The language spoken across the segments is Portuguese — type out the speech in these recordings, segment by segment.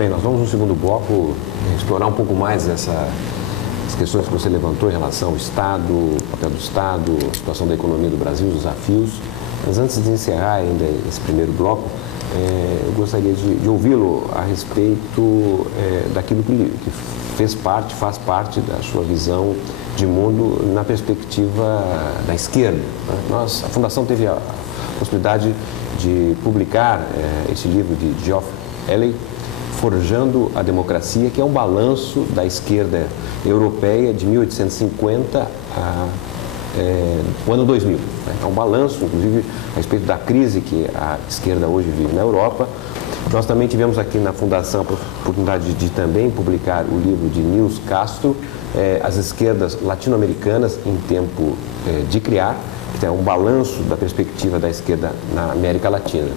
Bem, nós vamos no segundo bloco explorar um pouco mais as questões que você levantou em relação ao Estado, o papel do Estado, a situação da economia do Brasil, os desafios. Mas antes de encerrar ainda esse primeiro bloco, eu gostaria de ouvi-lo a respeito daquilo que faz parte da sua visão de mundo na perspectiva da esquerda. A Fundação teve a possibilidade de publicar esse livro de Geoff Eley, Forjando a Democracia, que é um balanço da esquerda europeia de 1850 o ano 2000. É um balanço, inclusive, a respeito da crise que a esquerda hoje vive na Europa. Nós também tivemos aqui na Fundação a oportunidade de também publicar o livro de Nils Castro, As Esquerdas Latino-Americanas em Tempo de Criar, que é um balanço da perspectiva da esquerda na América Latina.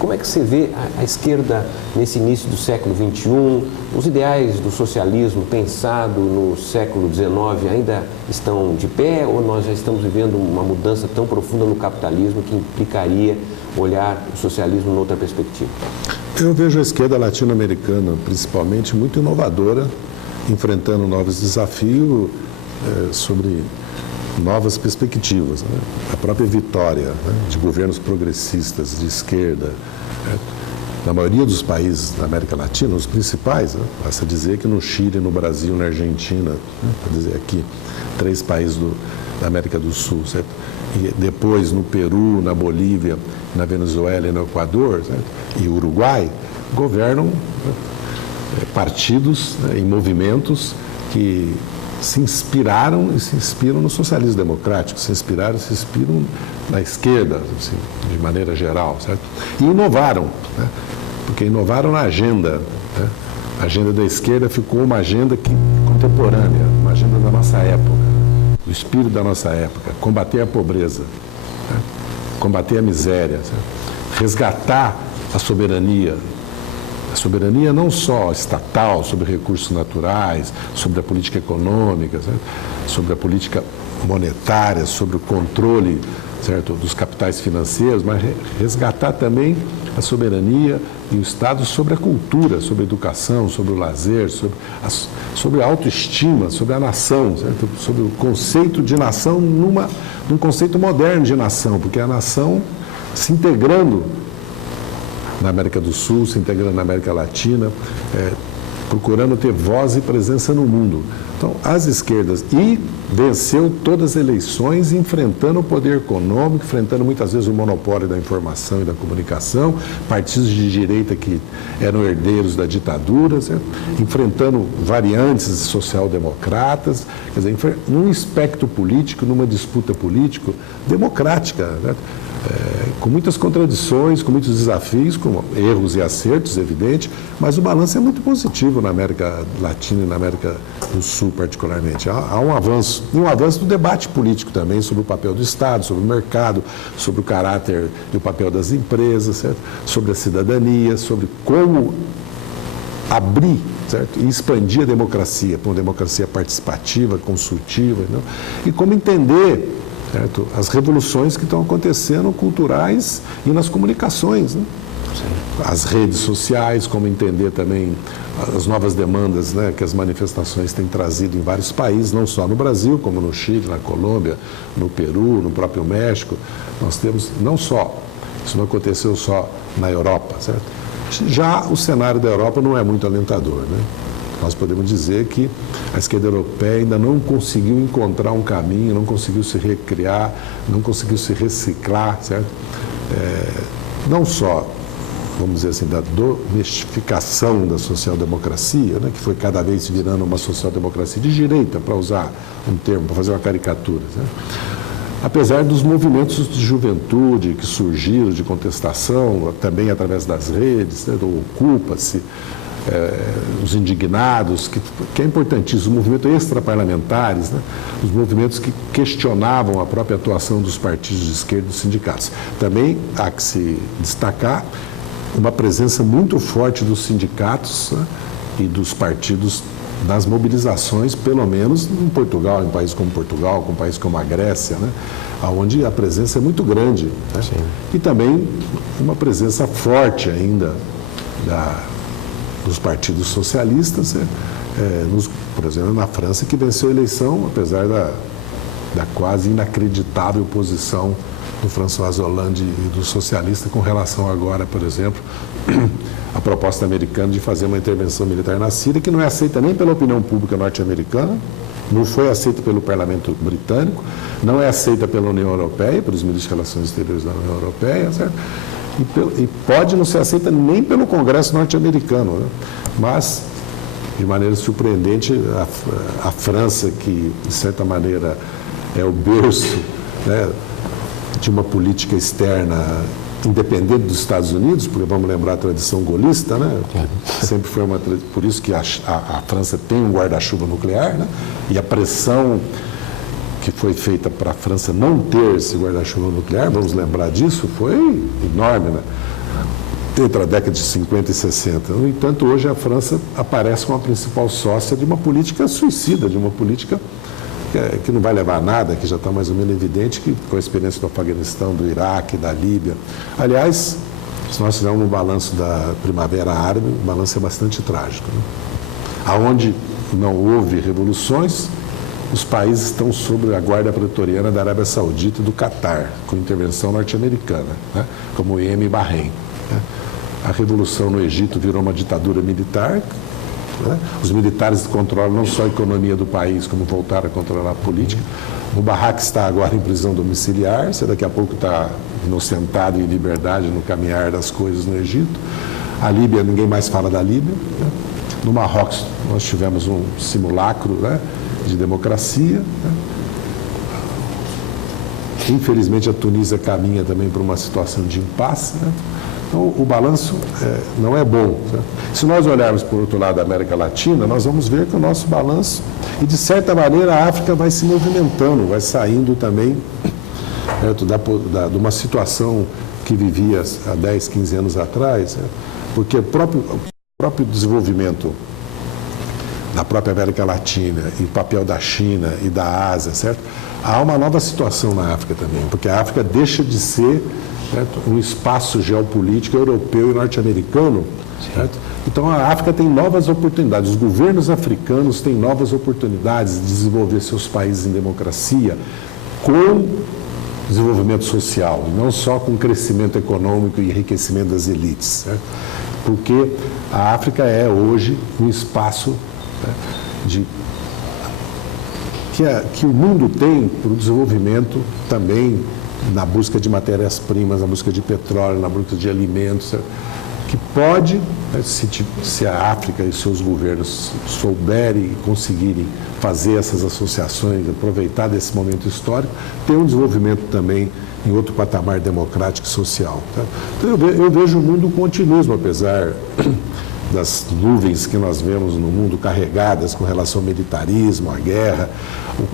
Como é que você vê a esquerda nesse início do século XXI? Os ideais do socialismo pensado no século XIX ainda estão de pé ou nós já estamos vivendo uma mudança tão profunda no capitalismo que implicaria olhar o socialismo noutra perspectiva? Eu vejo a esquerda latino-americana, principalmente, muito inovadora, enfrentando novos desafios sobre novas perspectivas, né? A própria vitória, né, de governos progressistas de esquerda, na maioria dos países da América Latina, os principais, né? Basta dizer que no Chile, no Brasil, na Argentina, né? Para dizer aqui, 3 países da América do Sul, certo? E depois no Peru, na Bolívia, na Venezuela e no Equador, certo? E Uruguai, governam, né, partidos, né, em movimentos que se inspiraram e se inspiram no socialismo democrático, se inspiram na esquerda, assim, de maneira geral, certo? E inovaram, né? Porque inovaram na agenda, né? A agenda da esquerda ficou uma agenda contemporânea, uma agenda da nossa época, do espírito da nossa época, combater a pobreza, né? Combater a miséria, certo? Resgatar a soberania não só estatal, sobre recursos naturais, sobre a política econômica, certo? Sobre a política monetária, sobre o controle, certo, dos capitais financeiros, mas resgatar também a soberania e o Estado sobre a cultura, sobre a educação, sobre o lazer, sobre a autoestima, sobre a nação, certo? Sobre o conceito de nação num conceito moderno de nação, porque a nação se integrando na América do Sul, se integrando na América Latina, procurando ter voz e presença no mundo. Então, as esquerdas, e venceu todas as eleições enfrentando o poder econômico, enfrentando muitas vezes o monopólio da informação e da comunicação, partidos de direita que eram herdeiros da ditadura, certo? Enfrentando variantes social-democratas, quer dizer, num espectro político, numa disputa político-democrática, né? Com muitas contradições, com muitos desafios, com erros e acertos, evidente, mas o balanço é muito positivo na América Latina e na América do Sul, particularmente. Há um avanço, e um avanço do debate político também sobre o papel do Estado, sobre o mercado, sobre o caráter e o papel das empresas, certo? Sobre a cidadania, sobre como abrir, certo? E expandir a democracia para uma democracia participativa, consultiva, não? E como entender, certo, as revoluções que estão acontecendo culturais e nas comunicações, né? As redes sociais, como entender também as novas demandas, né, que as manifestações têm trazido em vários países, não só no Brasil, como no Chile, na Colômbia, no Peru, no próprio México. Nós temos, não só, isso não aconteceu só na Europa, certo? Já o cenário da Europa não é muito alentador, né? Nós podemos dizer que a esquerda europeia ainda não conseguiu encontrar um caminho, não conseguiu se recriar, não conseguiu se reciclar, certo? Não só, vamos dizer assim, da domesticação da social-democracia, né, que foi cada vez virando uma social-democracia de direita, para usar um termo, para fazer uma caricatura, certo? Apesar dos movimentos de juventude que surgiram, de contestação, também através das redes, né, do Ocupa-se, os indignados, que é importantíssimo, os movimentos extraparlamentares, né? Os movimentos que questionavam a própria atuação dos partidos de esquerda e dos sindicatos. Também há que se destacar uma presença muito forte dos sindicatos, né? E dos partidos nas mobilizações, pelo menos em Portugal, em um país como Portugal, com um país como a Grécia, né? Onde a presença é muito grande, né? E também uma presença forte ainda dos partidos socialistas, por exemplo, na França, que venceu a eleição, apesar da quase inacreditável posição do François Hollande e do socialista com relação agora, por exemplo, à proposta americana de fazer uma intervenção militar na Síria, que não é aceita nem pela opinião pública norte-americana, não foi aceita pelo parlamento britânico, não é aceita pela União Europeia, pelos ministros de Relações Exteriores da União Europeia, certo? E pode não ser aceita nem pelo Congresso norte-americano, né? Mas, de maneira surpreendente, a França, que, de certa maneira, é o berço, né, de uma política externa independente dos Estados Unidos, porque vamos lembrar a tradição golista, né? Sempre foi por isso que a França tem um guarda-chuva nuclear, né? E a pressão que foi feita para a França não ter esse guarda-chuva nuclear, vamos lembrar disso, foi enorme, né? Entre a década de 50 e 60. No entanto, hoje a França aparece como a principal sócia de uma política suicida, de uma política que não vai levar a nada, que já está mais ou menos evidente, que com a experiência do Afeganistão, do Iraque, da Líbia. Aliás, se nós fizermos um balanço da Primavera Árabe, o balanço é bastante trágico, né? Aonde não houve revoluções, os países estão sob a guarda pretoriana da Arábia Saudita e do Catar, com intervenção norte-americana, né? Como o Iêmen e Bahrein, né? A revolução no Egito virou uma ditadura militar, né? Os militares controlam não só a economia do país, como voltaram a controlar a política. O Mubarak está agora em prisão domiciliar, você daqui a pouco está inocentado em liberdade no caminhar das coisas no Egito. A Líbia, ninguém mais fala da Líbia, né? No Marrocos, nós tivemos um simulacro, né, de democracia, né? Infelizmente, a Tunísia caminha também para uma situação de impasse, né? Então, o balanço não é bom, né? Se nós olharmos por outro lado da América Latina, nós vamos ver que o nosso balanço, e de certa maneira a África vai se movimentando, vai saindo também de uma situação que vivia há 10, 15 anos atrás, né? Porque o próprio desenvolvimento da própria América Latina e o papel da China e da Ásia, certo? Há uma nova situação na África também, porque a África deixa de ser, certo, um espaço geopolítico europeu e norte-americano, certo? Então a África tem novas oportunidades, os governos africanos têm novas oportunidades de desenvolver seus países em democracia com desenvolvimento social, não só com crescimento econômico e enriquecimento das elites, certo? Porque a África é hoje um espaço, né, que o mundo tem para o desenvolvimento também na busca de matérias-primas, na busca de petróleo, na busca de alimentos, que pode, né, se a África e seus governos souberem e conseguirem fazer essas associações, aproveitar desse momento histórico, ter um desenvolvimento também em outro patamar democrático e social. Tá? Então eu vejo o mundo com otimismo, apesar das nuvens que nós vemos no mundo carregadas com relação ao militarismo, à guerra,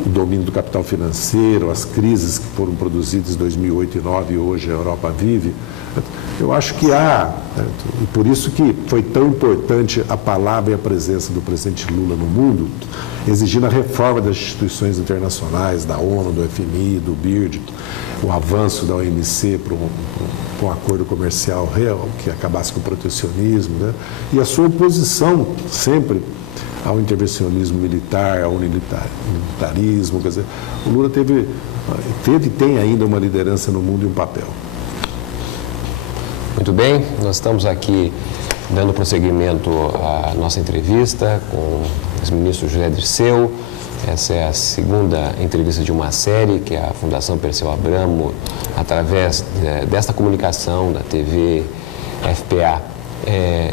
o domínio do capital financeiro, as crises que foram produzidas em 2008 e 2009 e hoje a Europa vive. Eu acho que há, né, e por isso que foi tão importante a palavra e a presença do presidente Lula no mundo, exigindo a reforma das instituições internacionais, da ONU, do FMI, do BIRD, o avanço da OMC para um acordo comercial real, que acabasse com o protecionismo, né? E a sua oposição sempre ao intervencionismo militar, ao militarismo. Quer dizer, o Lula teve e tem ainda uma liderança no mundo e um papel. Muito bem, nós estamos aqui dando prosseguimento à nossa entrevista com o ex-ministro José Dirceu. Essa é a segunda entrevista de uma série que a Fundação Perseu Abramo, através desta comunicação da TV FPA,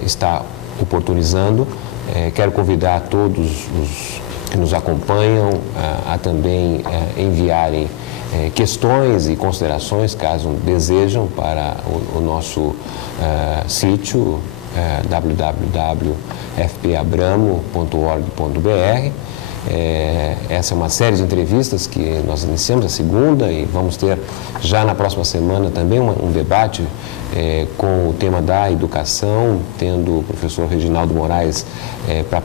está oportunizando. Quero convidar todos os que nos acompanham a também enviarem questões e considerações, caso desejam, para o nosso sítio www.fpabramo.org.br. Essa é uma série de entrevistas que nós iniciamos a segunda e vamos ter já na próxima semana também um debate com o tema da educação, tendo o professor Reginaldo Moraes para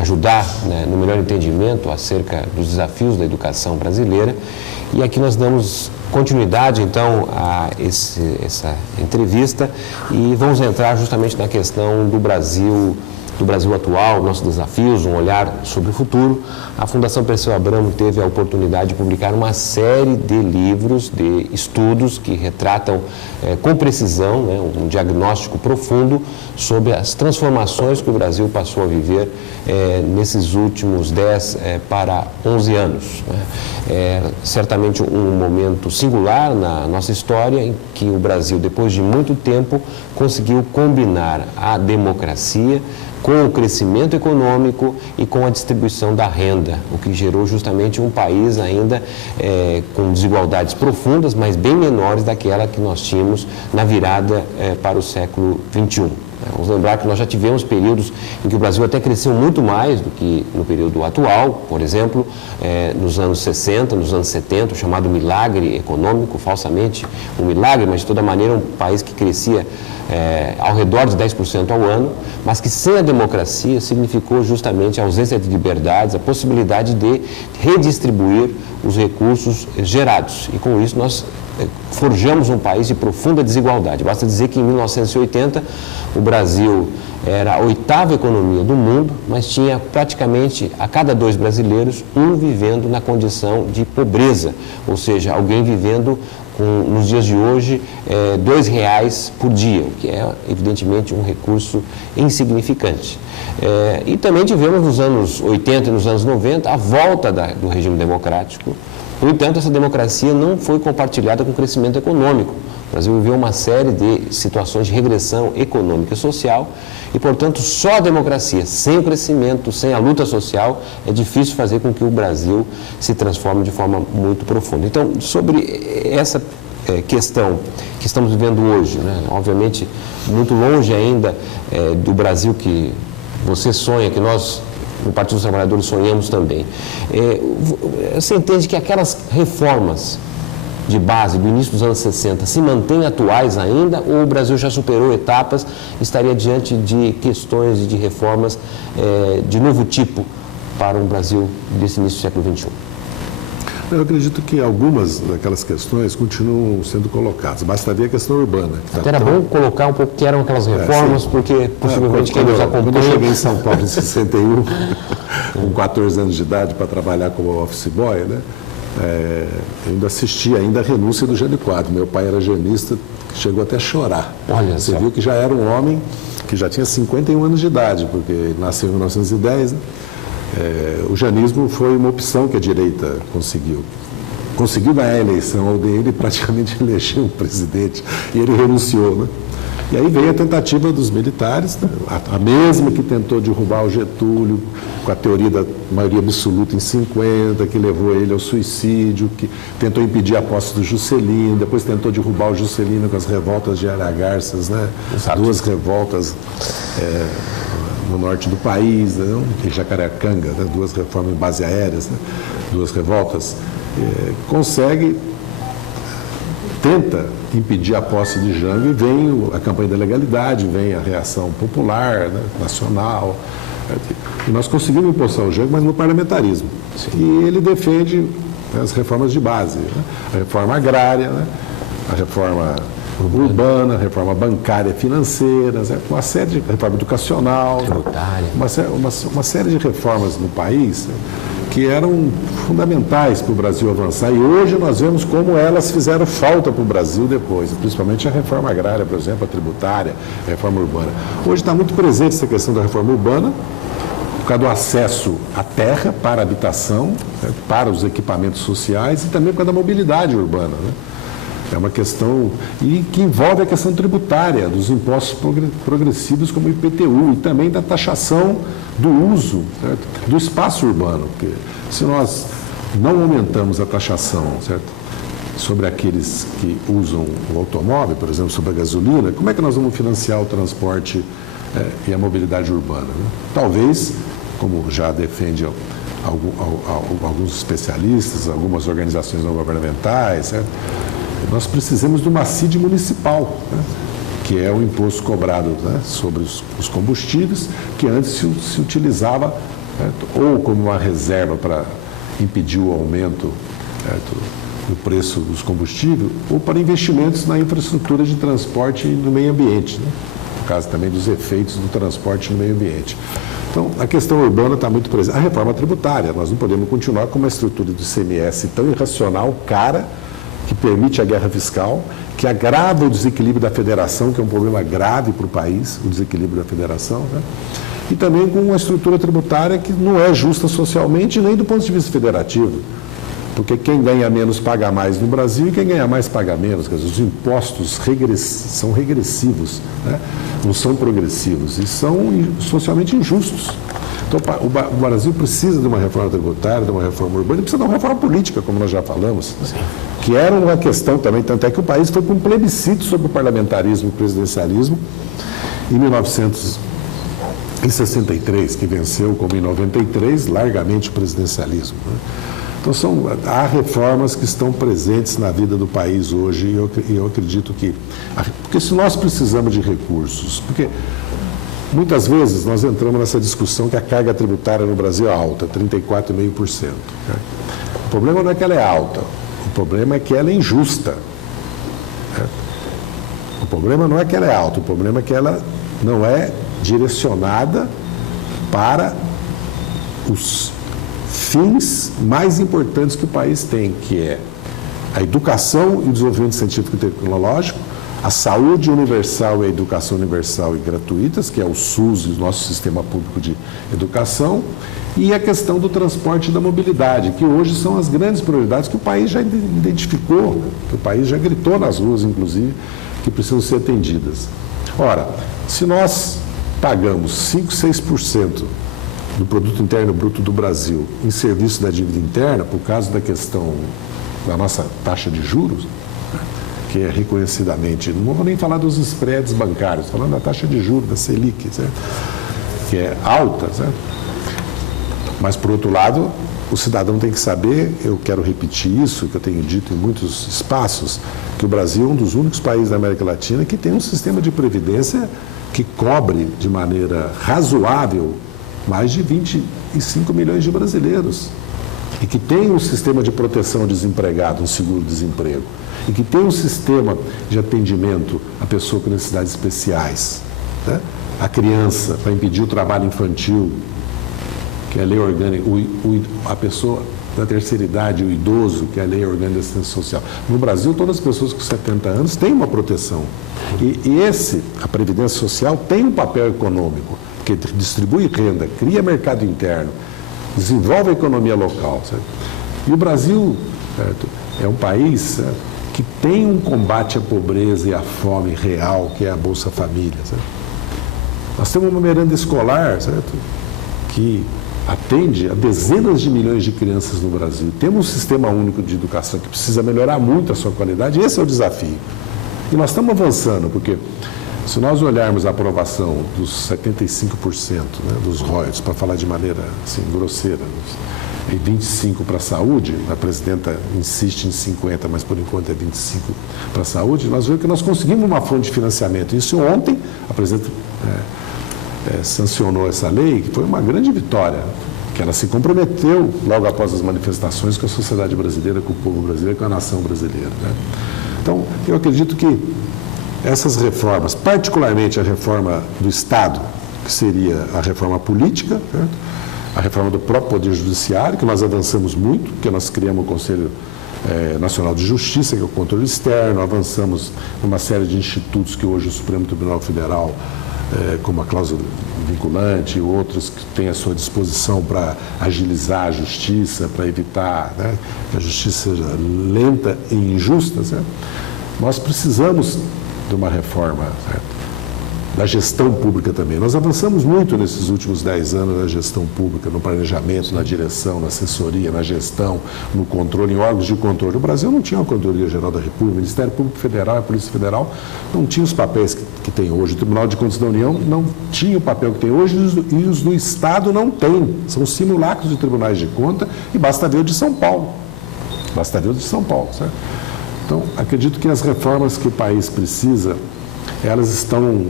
ajudar, né, no melhor entendimento acerca dos desafios da educação brasileira. E aqui nós damos continuidade, então, a essa entrevista e vamos entrar justamente na questão do Brasil do Brasil atual, nossos desafios, um olhar sobre o futuro, a Fundação Perseu Abramo teve a oportunidade de publicar uma série de livros, de estudos que retratam com precisão, né, um diagnóstico profundo sobre as transformações que o Brasil passou a viver nesses últimos 10 para 11 anos. Né? É certamente um momento singular na nossa história em que o Brasil, depois de muito tempo, conseguiu combinar a democracia com o crescimento econômico e com a distribuição da renda, o que gerou justamente um país ainda com desigualdades profundas, mas bem menores daquela que nós tínhamos na virada para o século XXI. Vamos lembrar que nós já tivemos períodos em que o Brasil até cresceu muito mais do que no período atual, por exemplo, nos anos 60, nos anos 70, o chamado milagre econômico, falsamente um milagre, mas de toda maneira um país que crescia ao redor de 10% ao ano, mas que sem a democracia significou justamente a ausência de liberdades, a possibilidade de redistribuir os recursos gerados. E com isso nós forjamos um país de profunda desigualdade. Basta dizer que em 1980 o Brasil era a 8ª economia do mundo, mas tinha praticamente a cada 2 brasileiros, um vivendo na condição de pobreza, ou seja, alguém vivendo nos dias de hoje, R$2 por dia, o que é, evidentemente, um recurso insignificante. E também tivemos, nos anos 80 e nos anos 90, a volta do regime democrático. No entanto, essa democracia não foi compartilhada com o crescimento econômico. O Brasil viveu uma série de situações de regressão econômica e social e, portanto, só a democracia, sem o crescimento, sem a luta social, é difícil fazer com que o Brasil se transforme de forma muito profunda. Então, sobre essa questão que estamos vivendo hoje, né, obviamente, muito longe ainda do Brasil que você sonha, que nós, no Partido dos Trabalhadores, sonhamos também. Você entende que aquelas reformas de base do início dos anos 60 se mantêm atuais ainda, ou o Brasil já superou etapas, estaria diante de questões e de reformas de novo tipo para um Brasil desse início do século XXI? Eu acredito que algumas daquelas questões continuam sendo colocadas. Basta ver a questão urbana. Até era bom colocar um pouco o que eram aquelas reformas, porque possivelmente quem nos acompanha... Quando eu cheguei em São Paulo em 61, com 14 anos de idade, para trabalhar como office boy, né? Eu ainda assisti a renúncia do Jânio Quadros. Meu pai era janista, chegou até a chorar. Olha Você só. viu que já era um homem que já tinha 51 anos de idade, porque nasceu em 1910, né? O janismo foi uma opção que a direita conseguiu. Conseguiu ganhar a eleição ao dele e praticamente elegeu um presidente, e ele renunciou, né? E aí veio a tentativa dos militares, né? A mesma que tentou derrubar o Getúlio, com a teoria da maioria absoluta em 50, que levou ele ao suicídio, que tentou impedir a posse do Juscelino, depois tentou derrubar o Juscelino com as revoltas de Aragarças, né? Exato. 2 revoltas no norte do país, né? Em Jacarecanga, né? 2 reformas em base aéreas, né? 2 revoltas. Tenta impedir a posse de Jango, e vem a campanha da legalidade, vem a reação popular, né, nacional. E nós conseguimos impulsar o Jango, mas no parlamentarismo. Sim. E ele defende as reformas de base, né? A reforma agrária, né? A reforma urbana, a reforma bancária e financeira, né? Uma série de reforma educacional, tributária. Uma série de reformas no país, né, que eram fundamentais para o Brasil avançar, e hoje nós vemos como elas fizeram falta para o Brasil depois, principalmente a reforma agrária, por exemplo, a tributária, a reforma urbana. Hoje está muito presente essa questão da reforma urbana, por causa do acesso à terra para a habitação, né, para os equipamentos sociais, e também por causa da mobilidade urbana, né? É uma questão que envolve a questão tributária, dos impostos progressivos como o IPTU, e também da taxação do uso, certo, do espaço urbano. Porque se nós não aumentamos a taxação, certo, sobre aqueles que usam o automóvel, por exemplo, sobre a gasolina, como é que nós vamos financiar o transporte e a mobilidade urbana, né? Talvez, como já defende alguns especialistas, algumas organizações não governamentais, certo? Nós precisamos de uma CID municipal, né? Que é o imposto cobrado, né, sobre os combustíveis, que antes se utilizava, certo, ou como uma reserva para impedir o aumento, certo, do preço dos combustíveis, ou para investimentos na infraestrutura de transporte e no meio ambiente, né? por causa também dos efeitos do transporte no meio ambiente. Então, a questão urbana está muito presente. A reforma tributária, nós não podemos continuar com uma estrutura do ICMS tão irracional, cara, que permite a guerra fiscal, que agrava o desequilíbrio da federação, que é um problema grave para o país, o desequilíbrio da federação, né? E também com uma estrutura tributária que não é justa socialmente nem do ponto de vista federativo. Porque quem ganha menos paga mais no Brasil e quem ganha mais paga menos. Quer dizer, os impostos são regressivos, né? Não são progressivos e são socialmente injustos. Então, o Brasil precisa de uma reforma tributária, de uma reforma urbana, e precisa de uma reforma política, como nós já falamos, que era uma questão também, tanto é que o país foi com um plebiscito sobre o parlamentarismo e o presidencialismo em 1963, que venceu, como em 93, largamente o presidencialismo, né? Então, há reformas que estão presentes na vida do país hoje e eu acredito que... Porque se nós precisamos de recursos, porque muitas vezes nós entramos nessa discussão que a carga tributária no Brasil é alta, 34,5%. Né? O problema não é que ela é alta, o problema é que ela é injusta. Né? O problema não é que ela é alta, o problema é que ela não é direcionada para os fins mais importantes que o país tem, que é a educação e o desenvolvimento científico e tecnológico, a saúde universal e a educação universal e gratuitas, que é o SUS e o nosso sistema público de educação, e a questão do transporte e da mobilidade, que hoje são as grandes prioridades que o país já identificou, que o país já gritou nas ruas, inclusive, que precisam ser atendidas. Ora, se nós pagamos 5%, 6% do produto interno bruto do Brasil em serviço da dívida interna, por causa da questão da nossa taxa de juros, que é reconhecidamente, não vou nem falar dos spreads bancários, falando da taxa de juros, da Selic, certo? Que é alta, certo? Mas, por outro lado, o cidadão tem que saber, eu quero repetir isso, que eu tenho dito em muitos espaços, que o Brasil é um dos únicos países da América Latina que tem um sistema de previdência que cobre de maneira razoável mais de 25 milhões de brasileiros, e que tem um sistema de proteção ao desempregado, um seguro-desemprego, e que tem um sistema de atendimento à pessoa com necessidades especiais, né? A criança, para impedir o trabalho infantil, que é a lei orgânica, a pessoa da terceira idade, o idoso, que é a lei orgânica de assistência social. No Brasil, todas as pessoas com 70 anos têm uma proteção. E a Previdência Social tem um papel econômico, que distribui renda, cria mercado interno, desenvolve a economia local. Certo? E o Brasil, certo, é um país, certo, que tem um combate à pobreza e à fome real, que é a Bolsa Família. Certo? Nós temos uma merenda escolar, certo, que atende a dezenas de milhões de crianças no Brasil. Temos um sistema único de educação que precisa melhorar muito a sua qualidade, esse é o desafio. E nós estamos avançando, porque se nós olharmos a aprovação dos 75%, né, dos royalties, para falar de maneira assim, grosseira, e 25% para a saúde, a presidenta insiste em 50%, mas por enquanto é 25% para a saúde, nós vemos que nós conseguimos uma fonte de financiamento. Isso ontem, a presidenta sancionou essa lei, que foi uma grande vitória, que ela se comprometeu logo após as manifestações com a sociedade brasileira, com o povo brasileiro, com a nação brasileira. Né? Então, eu acredito que essas reformas, particularmente a reforma do Estado, que seria a reforma política, certo? A reforma do próprio Poder Judiciário, que nós avançamos muito, porque nós criamos o Conselho Nacional de Justiça, que é o controle externo, avançamos numa série de institutos que hoje o Supremo Tribunal Federal, como a cláusula vinculante e outros que têm à sua disposição para agilizar a justiça, para evitar, né, que a justiça seja lenta e injusta, certo? Nós precisamos de uma reforma, certo? Da gestão pública também. Nós avançamos muito nesses últimos 10 anos na gestão pública, no planejamento, na direção, na assessoria, na gestão, no controle, em órgãos de controle. O Brasil não tinha uma Controladoria Geral da República, o Ministério Público Federal e a Polícia Federal não tinham os papéis que tem hoje. O Tribunal de Contas da União não tinha o papel que tem hoje e os do Estado não têm. São simulacros de tribunais de conta e basta ver o de São Paulo. Basta ver o de São Paulo, certo? Então, acredito que as reformas que o país precisa, elas estão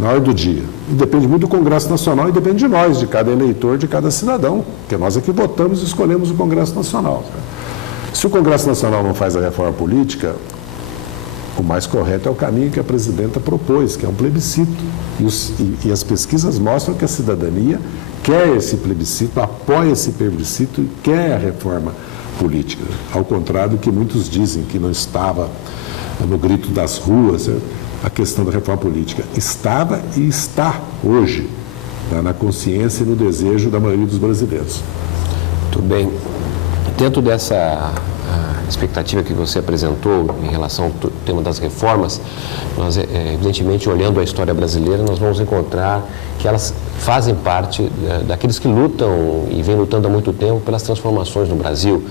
na hora do dia. E depende muito do Congresso Nacional e depende de nós, de cada eleitor, de cada cidadão, porque nós é que votamos e escolhemos o Congresso Nacional. Se o Congresso Nacional não faz a reforma política, o mais correto é o caminho que a presidenta propôs, que é um plebiscito. E as pesquisas mostram que a cidadania quer esse plebiscito, apoia esse plebiscito e quer a reforma política. Ao contrário do que muitos dizem, que não estava no grito das ruas a questão da reforma política. Estava e está hoje na consciência e no desejo da maioria dos brasileiros. Muito bem. Dentro dessa expectativa que você apresentou em relação ao tema das reformas, nós, evidentemente, olhando a história brasileira, nós vamos encontrar que elas fazem parte daqueles que lutam e vêm lutando há muito tempo pelas transformações no Brasil.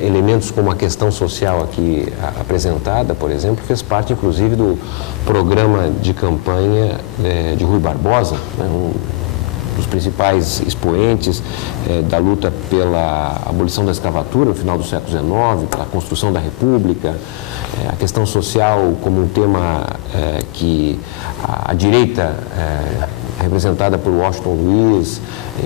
Elementos como a questão social aqui apresentada, por exemplo, fez parte, inclusive, do programa de campanha de Rui Barbosa, né, dos principais expoentes da luta pela abolição da escravatura no final do século XIX, pela construção da República, a questão social como um tema que a direita, representada por Washington Luiz,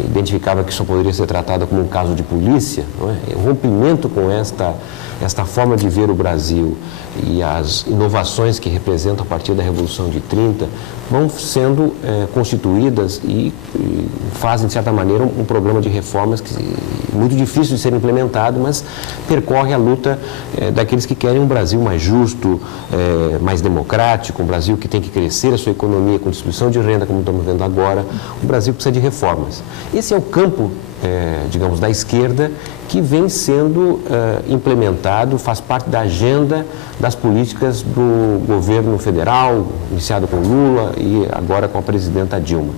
identificava que só poderia ser tratada como um caso de polícia. Não é? O rompimento com esta forma de ver o Brasil e as inovações que representam a partir da Revolução de 30 vão sendo constituídas e fazem, de certa maneira, um programa de reformas que muito difícil de ser implementado, mas percorre a luta daqueles que querem um Brasil mais justo, mais democrático, um Brasil que tem que crescer a sua economia com distribuição de renda, como estamos vendo agora. O Brasil precisa de reformas. Esse é o campo, digamos, da esquerda, que vem sendo implementado, faz parte da agenda das políticas do governo federal, iniciado com Lula e agora com a presidenta Dilma.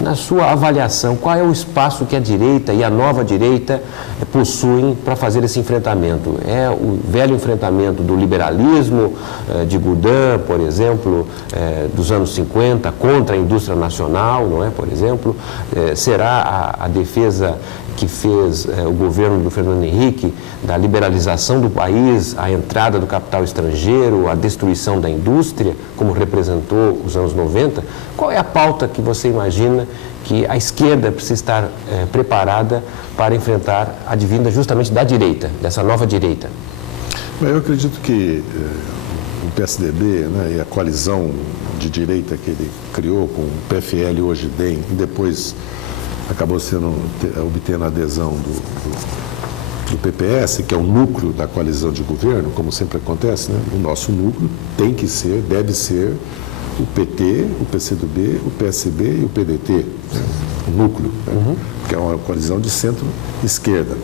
Na sua avaliação, qual é o espaço que a direita e a nova direita possuem para fazer esse enfrentamento? É o velho enfrentamento do liberalismo, de Goudin, por exemplo, dos anos 50, contra a indústria nacional, não é, por exemplo? Será a defesa que fez o governo do Fernando Henrique da liberalização do país, a entrada do capital estrangeiro, a destruição da indústria, como representou os anos 90? Qual é a pauta que você imagina que a esquerda precisa estar preparada para enfrentar a advinda justamente da direita, dessa nova direita? Eu acredito que o PSDB, né, e a coalizão de direita que ele criou com o PFL, hoje DEM, e depois acabou obtendo a adesão do PPS, que é o núcleo da coalizão de governo, como sempre acontece, né? O nosso núcleo tem que ser, deve ser o PT, o PCdoB, o PSB e o PDT, né? O núcleo, né? Que é uma coalizão de centro-esquerda.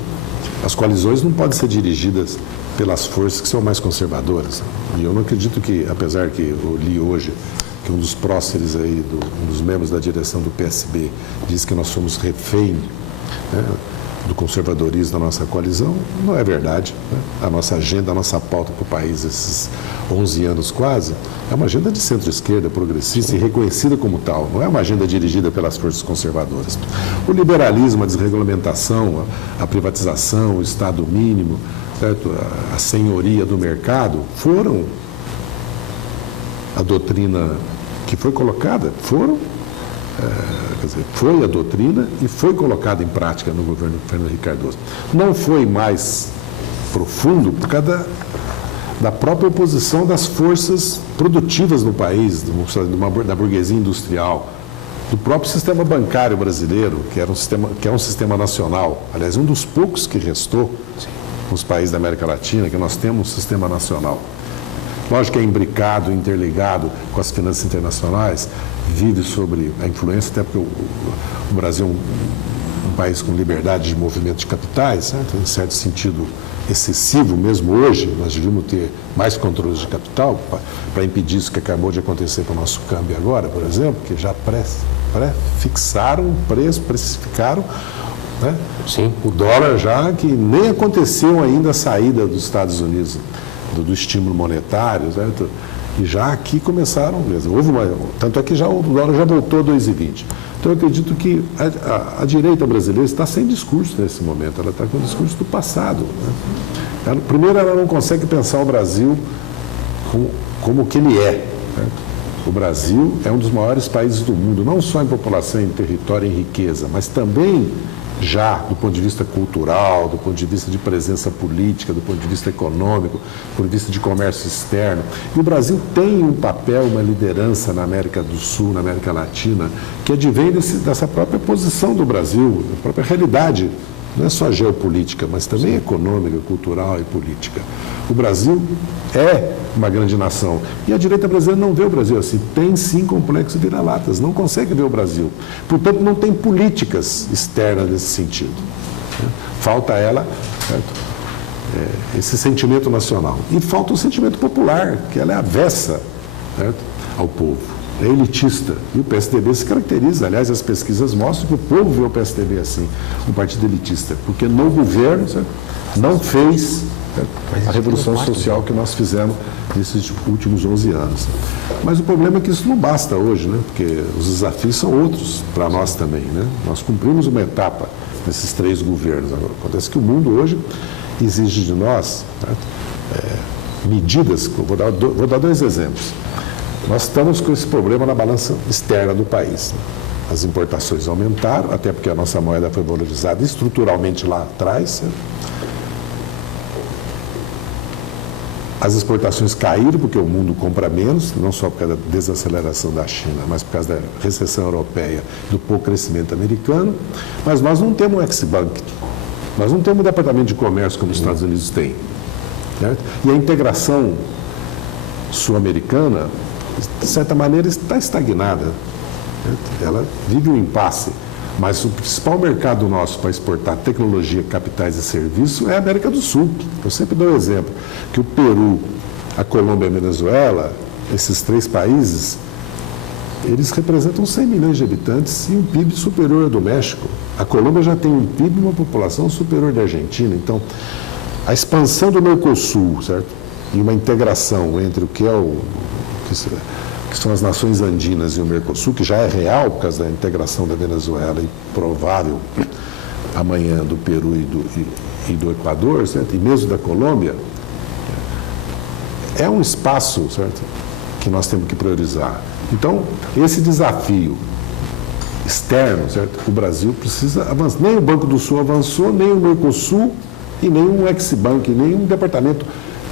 As coalizões não podem ser dirigidas pelas forças que são mais conservadoras. E eu não acredito que, apesar que eu li hoje que um dos próceres aí, um dos membros da direção do PSB, diz que nós somos refém, né, do conservadorismo da nossa coalizão, não é verdade. Né? A nossa agenda, a nossa pauta para o país, esses 11 anos quase, é uma agenda de centro-esquerda, progressista e reconhecida como tal, não é uma agenda dirigida pelas forças conservadoras. O liberalismo, a desregulamentação, a privatização, o Estado mínimo, certo? A senhoria do mercado, foram a doutrina que foi colocada, foi a doutrina e foi colocada em prática no governo do Fernando Henrique Cardoso. Não foi mais profundo por causa da própria oposição das forças produtivas no país, da burguesia industrial, do próprio sistema bancário brasileiro, que é um sistema nacional. Aliás, um dos poucos que restou nos países da América Latina, que nós temos um sistema nacional. Lógico que é imbricado, interligado com as finanças internacionais, vive sobre a influência, até porque o Brasil é um país com liberdade de movimento de capitais, né? Em certo sentido excessivo mesmo hoje, nós devíamos ter mais controles de capital para impedir isso que acabou de acontecer com o nosso câmbio agora, por exemplo, que já pré-fixaram o preço, precificaram, né? Sim. O dólar já, que nem aconteceu ainda a saída dos Estados Unidos do estímulo monetário, certo? E já aqui começaram mesmo. Tanto é que o dólar já voltou a 2,20. Então eu acredito que a direita brasileira está sem discurso nesse momento, ela está com o discurso do passado. Né? Primeiro, ela não consegue pensar o Brasil como que ele é. Né? O Brasil é um dos maiores países do mundo, não só em população, em território, em riqueza, mas também já do ponto de vista cultural, do ponto de vista de presença política, do ponto de vista econômico, do ponto de vista de comércio externo. E o Brasil tem um papel, uma liderança na América do Sul, na América Latina, que advém dessa própria posição do Brasil, da própria realidade. Não é só geopolítica, mas também econômica, cultural e política. O Brasil é uma grande nação. E a direita brasileira não vê o Brasil assim. Tem sim complexo vira-latas, não consegue ver o Brasil. Portanto, não tem políticas externas nesse sentido. Falta a ela, certo? Esse sentimento nacional. E falta o sentimento popular, que ela é avessa, certo? Ao povo. É elitista. E o PSDB se caracteriza. Aliás, as pesquisas mostram que o povo vê o PSDB assim, um partido elitista. Porque no governo, certo? Não fez, certo? A revolução social que nós fizemos nesses últimos 11 anos. Mas o problema é que isso não basta hoje, né? Porque os desafios são outros para nós também, né? Nós cumprimos uma etapa nesses 3 governos. Acontece que o mundo hoje exige de nós, certo? Medidas. Vou dar 2 exemplos. Nós estamos com esse problema na balança externa do país. As importações aumentaram, até porque a nossa moeda foi valorizada estruturalmente lá atrás. As exportações caíram porque o mundo compra menos, não só por causa da desaceleração da China, mas por causa da recessão europeia, do pouco crescimento americano. Mas nós não temos um ex-bank, nós não temos um departamento de comércio como os Estados Unidos têm. Certo? E a integração sul-americana, de certa maneira, está estagnada. Certo? Ela vive um impasse. Mas o principal mercado nosso para exportar tecnologia, capitais e serviços é a América do Sul. Eu sempre dou o exemplo que o Peru, a Colômbia e a Venezuela, esses 3 países, eles representam 100 milhões de habitantes e um PIB superior ao do México. A Colômbia já tem um PIB e uma população superior da Argentina. Então, a expansão do Mercosul, certo? E uma integração entre o que é que são as nações andinas e o Mercosul, que já é real por causa da integração da Venezuela e provável amanhã do Peru e do Equador, certo? E mesmo da Colômbia, é um espaço, certo? Que nós temos que priorizar. Então, esse desafio externo, certo? O Brasil precisa avançar. Nem o Banco do Sul avançou, nem o Mercosul e nem um ex-bank, nem um departamento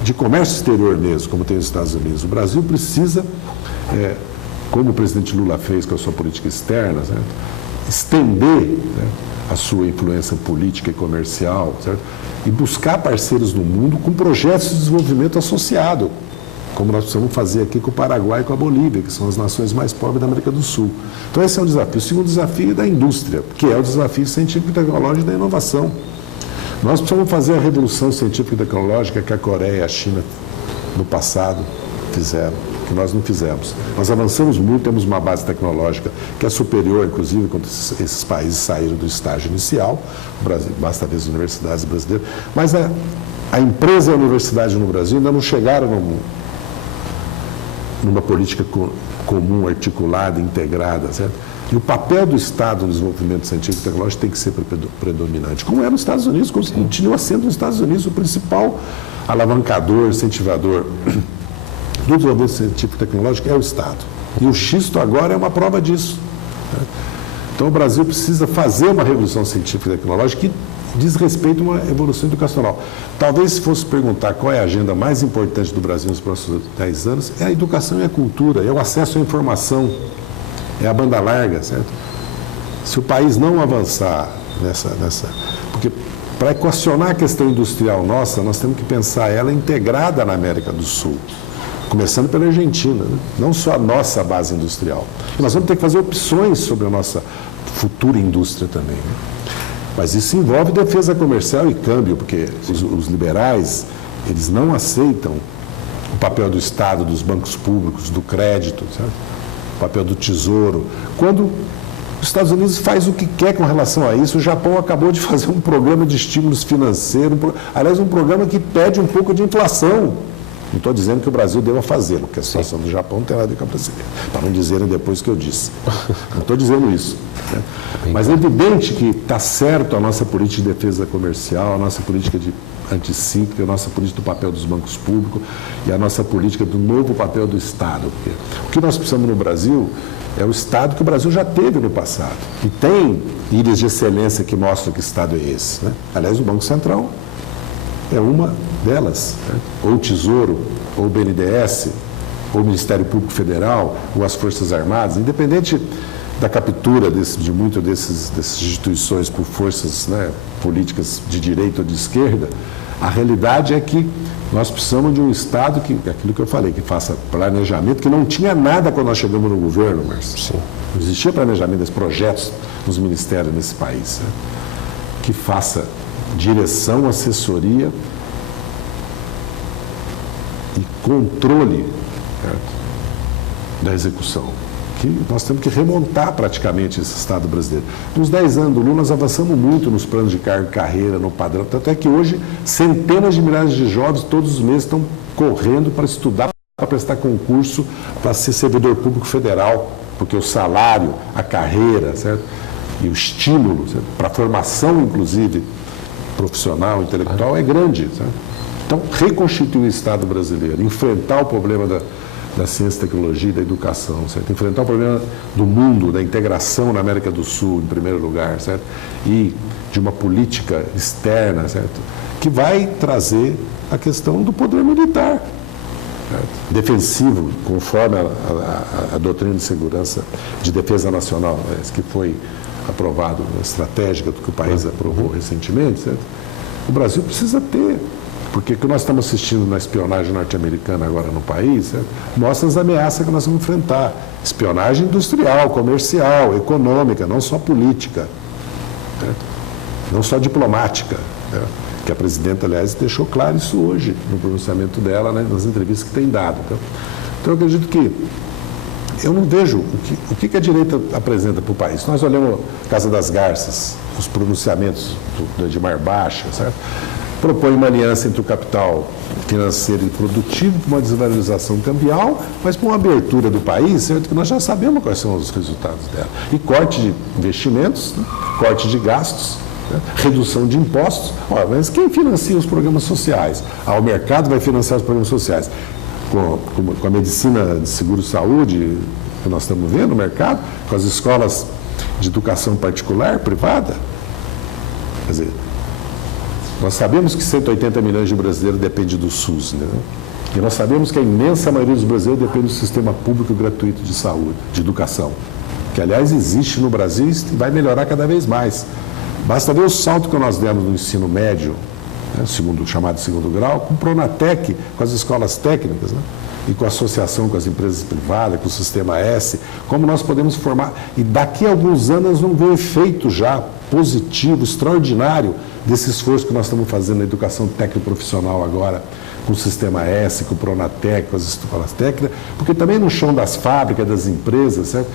de comércio exterior mesmo, como tem os Estados Unidos. O Brasil precisa, como o presidente Lula fez com a sua política externa, certo? Estender, né, a sua influência política e comercial, certo? E buscar parceiros no mundo com projetos de desenvolvimento associado, como nós precisamos fazer aqui com o Paraguai e com a Bolívia, que são as nações mais pobres da América do Sul. Então esse é um desafio. O segundo desafio é da indústria, que é o desafio científico e tecnológico da inovação. Nós precisamos fazer a revolução científica e tecnológica que a Coreia e a China, no passado, fizeram, que nós não fizemos. Nós avançamos muito, temos uma base tecnológica que é superior, inclusive, quando esses países saíram do estágio inicial. O Brasil, basta ver as universidades brasileiras. Mas a empresa e a universidade no Brasil ainda não chegaram numa política comum, articulada, integrada, certo? E o papel do Estado no desenvolvimento científico e tecnológico tem que ser predominante, como é nos Estados Unidos, como continua sendo nos Estados Unidos o principal alavancador, incentivador do desenvolvimento científico e tecnológico é o Estado. E o xisto agora é uma prova disso. Né? Então o Brasil precisa fazer uma revolução científica e tecnológica que diz respeito a uma evolução educacional. Talvez se fosse perguntar qual é a agenda mais importante do Brasil nos próximos 10 anos, é a educação e a cultura, é o acesso à informação, é a banda larga, certo? Se o país não avançar porque para equacionar a questão industrial nossa, nós temos que pensar ela integrada na América do Sul, começando pela Argentina, né? Não só a nossa base industrial. E nós vamos ter que fazer opções sobre a nossa futura indústria também, né? Mas isso envolve defesa comercial e câmbio, porque os liberais, eles não aceitam o papel do Estado, dos bancos públicos, do crédito, certo? O papel do Tesouro. Quando os Estados Unidos faz o que quer com relação a isso, o Japão acabou de fazer um programa de estímulos financeiros, aliás, um programa que pede um pouco de inflação. Não estou dizendo que o Brasil deva fazê-lo, porque a situação do Japão não tem nada a ver com a brasileira, para não dizerem depois que eu disse. Não estou dizendo isso. Né? Mas é evidente que está certo a nossa política de defesa comercial, a nossa política de anticíclica, a nossa política do papel dos bancos públicos e a nossa política do novo papel do Estado. Porque o que nós precisamos no Brasil é o Estado que o Brasil já teve no passado. E tem ilhas de excelência que mostram que Estado é esse, né? Aliás, o Banco Central é uma delas, né? Ou o Tesouro, ou o BNDES, ou o Ministério Público Federal, ou as Forças Armadas, independente da captura de muitas dessas instituições por forças, né, políticas de direita ou de esquerda, a realidade é que nós precisamos de um Estado que, aquilo que eu falei, que faça planejamento, que não tinha nada quando nós chegamos no governo, Márcio. Sim. Não existia planejamento dos projetos nos ministérios nesse país, né? Que faça direção, assessoria e controle, certo, da execução. Que nós temos que remontar praticamente esse Estado brasileiro. Nos 10 anos do Lula, nós avançamos muito nos planos de carreira, no padrão, tanto é que hoje centenas de milhares de jovens todos os meses estão correndo para estudar, para prestar concurso, para ser servidor público federal, porque o salário, a carreira, certo? E o estímulo, certo? Para a formação, inclusive, profissional, intelectual, é grande. Certo? Então, reconstituir o Estado brasileiro, enfrentar o problema da ciência, tecnologia e da educação, certo? Enfrentar o problema do mundo, da integração na América do Sul, em primeiro lugar, certo? E de uma política externa, certo? Que vai trazer a questão do poder militar, certo? Defensivo, conforme a doutrina de segurança de defesa nacional, que foi aprovado, estratégica do que o país aprovou recentemente, certo? O Brasil precisa ter. Porque o que nós estamos assistindo na espionagem norte-americana agora no país, certo? Mostra as ameaças que nós vamos enfrentar. Espionagem industrial, comercial, econômica, não só política, certo? Não só diplomática, certo? Que a presidenta, aliás, deixou claro isso hoje no pronunciamento dela, né, nas entrevistas que tem dado. Então eu acredito que eu não vejo o que a direita apresenta para o país. Nós olhamos a Casa das Garças, os pronunciamentos do Edmar Baixa, certo? Propõe uma aliança entre o capital financeiro e produtivo, com uma desvalorização cambial, mas com uma abertura do país, certo? Que nós já sabemos quais são os resultados dela. E corte de investimentos, né? Corte de gastos, né? Redução de impostos. Ora, mas quem financia os programas sociais? O mercado vai financiar os programas sociais. Com a medicina de seguro-saúde que nós estamos vendo no mercado, com as escolas de educação particular, privada. Quer dizer, nós sabemos que 180 milhões de brasileiros dependem do SUS, né? E nós sabemos que a imensa maioria dos brasileiros depende do sistema público gratuito de saúde, de educação, que, aliás, existe no Brasil e vai melhorar cada vez mais. Basta ver o salto que nós demos no ensino médio, né, chamado segundo grau, com o Pronatec, com as escolas técnicas, né? E com a associação com as empresas privadas, com o Sistema S, como nós podemos formar. E daqui a alguns anos nós vamos ver o efeito já positivo, extraordinário, desse esforço que nós estamos fazendo na educação técnico-profissional agora, com o Sistema S, com o Pronatec, com as escolas técnicas, porque também no chão das fábricas, das empresas, certo?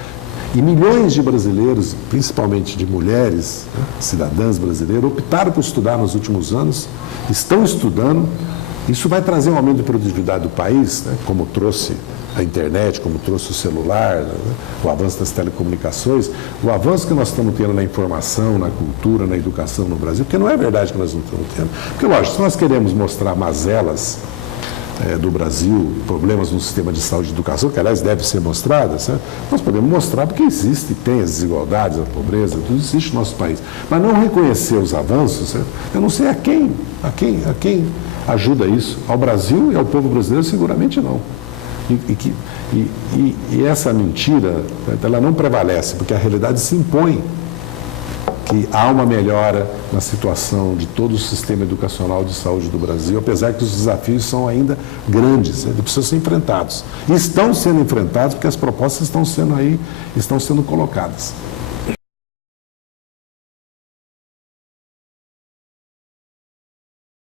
E milhões de brasileiros, principalmente de mulheres, né, cidadãs brasileiras, optaram por estudar nos últimos anos, estão estudando. Isso vai trazer um aumento de produtividade do país, né, como trouxe a internet, como trouxe o celular, né, o avanço das telecomunicações, o avanço que nós estamos tendo na informação, na cultura, na educação no Brasil, porque não é verdade que nós não estamos tendo. Porque, lógico, se nós queremos mostrar mazelas do Brasil, problemas no sistema de saúde e educação, que, aliás, deve ser mostrada, certo? Nós podemos mostrar porque existe, tem as desigualdades, a pobreza, tudo existe no nosso país. Mas não reconhecer os avanços, certo? Eu não sei a quem ajuda isso. Ao Brasil e ao povo brasileiro, seguramente não. E essa mentira, ela não prevalece, porque a realidade se impõe que há uma melhora na situação de todo o sistema educacional de saúde do Brasil, apesar que os desafios são ainda grandes, eles precisam ser enfrentados. E estão sendo enfrentados porque as propostas estão sendo colocadas.